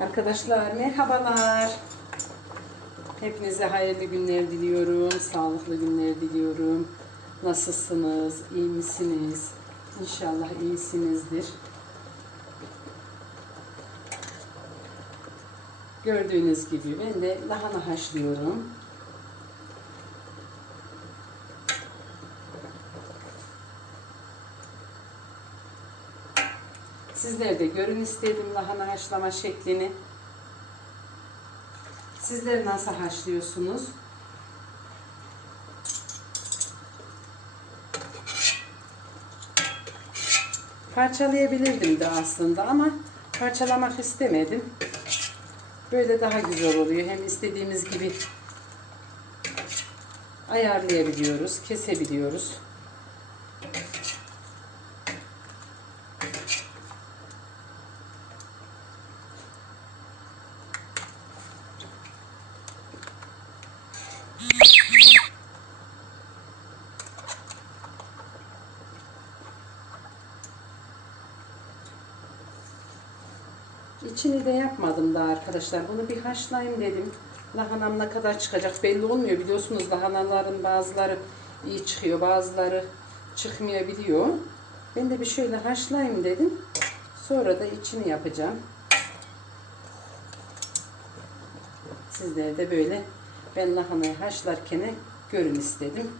Arkadaşlar merhabalar. Hepinize hayırlı günler diliyorum. Sağlıklı günler diliyorum. Nasılsınız? İyi misiniz? İnşallah iyisinizdir. Gördüğünüz gibi ben de lahana haşlıyorum. Sizler de görün istedim lahana haşlama şeklini. Sizler nasıl haşlıyorsunuz? Parçalayabilirdim de aslında ama parçalamak istemedim. Böyle daha güzel oluyor. Hem istediğimiz gibi ayarlayabiliyoruz, kesebiliyoruz. İçini de yapmadım daha arkadaşlar. Bunu bir haşlayayım dedim. Lahanam ne kadar çıkacak belli olmuyor. Biliyorsunuz lahanaların bazıları iyi çıkıyor. Bazıları çıkmayabiliyor. Ben de bir şöyle haşlayayım dedim. Sonra da içini yapacağım. Sizler de böyle ben lahanayı haşlarken görün istedim.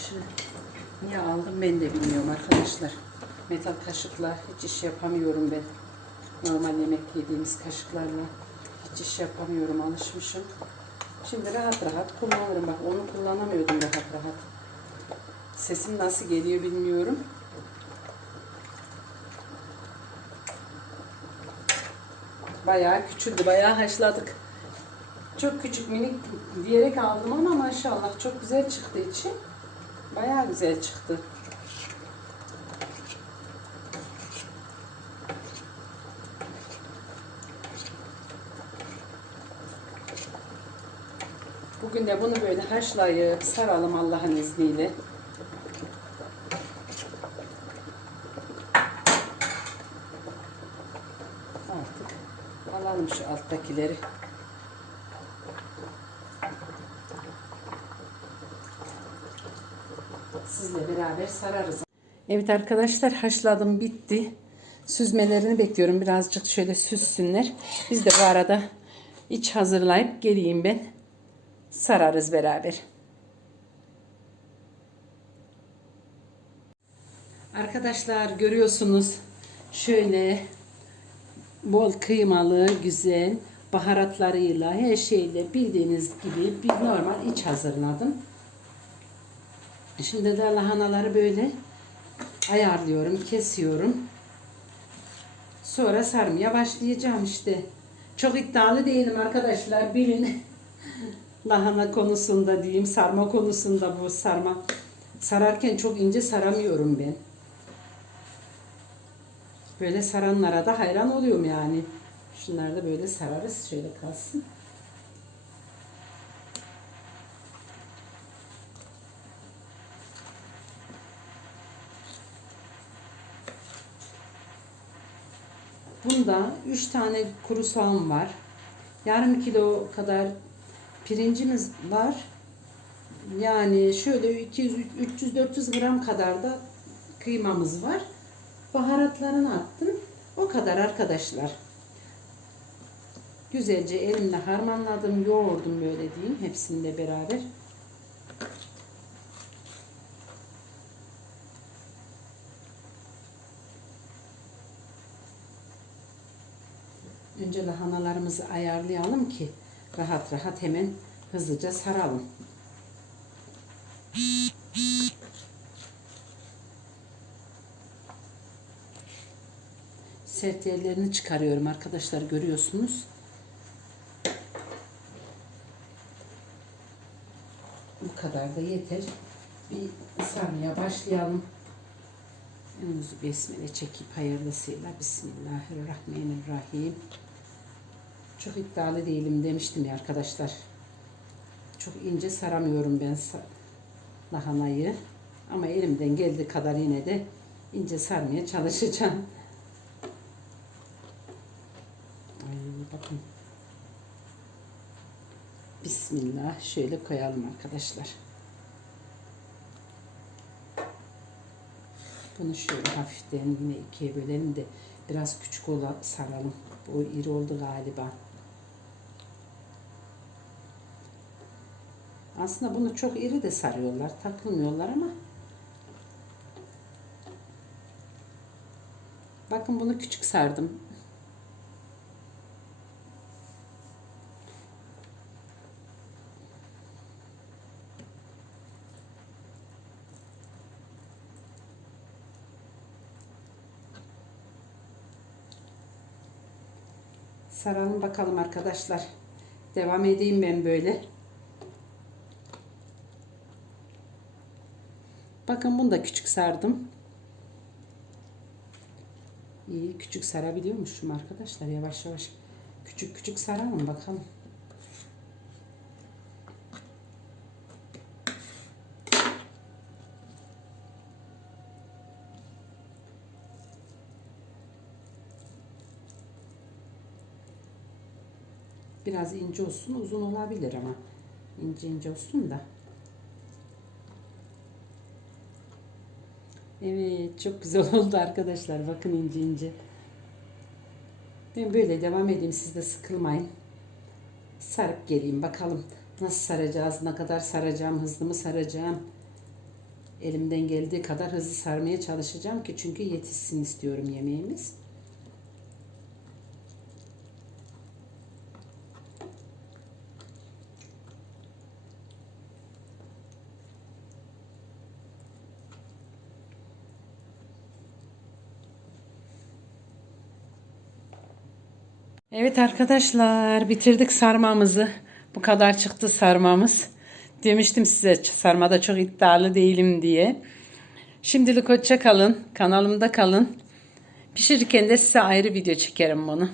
Kaşığı niye aldım ben de bilmiyorum arkadaşlar. Metal kaşıkla hiç iş yapamıyorum ben. Normal yemek yediğimiz kaşıklarla hiç iş yapamıyorum alışmışım. Şimdi rahat rahat kullanırım. Bak onu kullanamıyordum rahat rahat. Sesim nasıl geliyor bilmiyorum. Bayağı küçüldü, bayağı haşladık. Çok küçük minik diyerek aldım ama maşallah çok güzel çıktı içi. Bayağı güzel çıktı. Bugün de bunu böyle haşlayıp saralım Allah'ın izniyle. Artık alalım şu alttakileri. Sizle beraber sararız. Evet arkadaşlar haşladım bitti. Süzmelerini bekliyorum. Birazcık şöyle süssünler. Biz de bu arada iç hazırlayıp geleyim ben. Sararız beraber. Arkadaşlar görüyorsunuz şöyle bol kıymalı, güzel baharatlarıyla her şeyle bildiğiniz gibi bir normal iç hazırladım. Şimdi de lahanaları böyle ayarlıyorum, kesiyorum. Sonra sarmaya başlayacağım işte. Çok iddialı değilim arkadaşlar bilin. Lahana konusunda diyeyim, sarma konusunda bu sarma. Sararken çok ince saramıyorum ben. Böyle saranlara da hayran oluyorum yani. Şunları da böyle sararız. Şöyle kalsın. Bunda 3 tane kuru soğan var. Yarım kilo kadar pirincimiz var. Yani şöyle 200 300 400 gram kadar da kıymamız var. Baharatlarını attım. O kadar arkadaşlar. Güzelce elimle harmanladım, yoğurdum böyle diyeyim hepsini de beraber. Önce lahanalarımızı ayarlayalım ki rahat rahat hemen hızlıca saralım. Sert yerlerini çıkarıyorum arkadaşlar görüyorsunuz. Bu kadar da yeter. Bir sarmaya başlayalım. Önümüzü besmele çekip hayırlısıyla Bismillahirrahmanirrahim. Çok iddialı değilim demiştim ya arkadaşlar. Çok ince saramıyorum ben lahanayı. Ama elimden geldiği kadar yine de ince sarmaya çalışacağım. Ay bakın. Bismillah. Şöyle koyalım arkadaşlar. Bunu şöyle hafiften yine ikiye bölelim de biraz küçük ola saralım. Bu iri oldu galiba. Aslında bunu çok iri de sarıyorlar. Takılmıyorlar ama Bakın bunu küçük sardım. Saralım bakalım arkadaşlar. Devam edeyim ben böyle. Bakın bunu da küçük sardım. İyi küçük sarabiliyormuşum arkadaşlar. Yavaş yavaş küçük küçük saralım bakalım. Biraz ince olsun, uzun olabilir ama ince ince olsun da. Evet, çok güzel oldu arkadaşlar. Bakın ince ince. Ben böyle devam edeyim. Siz de sıkılmayın. Sarıp geleyim bakalım. Nasıl saracağız? Ne kadar saracağım? Hızlı mı saracağım? Elimden geldiği kadar hızlı sarmaya çalışacağım ki çünkü yetişsin istiyorum yemeğimiz. Evet arkadaşlar bitirdik sarmamızı. Bu kadar çıktı sarmamız. Demiştim size sarmada çok iddialı değilim diye. Şimdilik hoşça kalın. Kanalımda kalın. Pişirirken de size ayrı video çekerim bunu.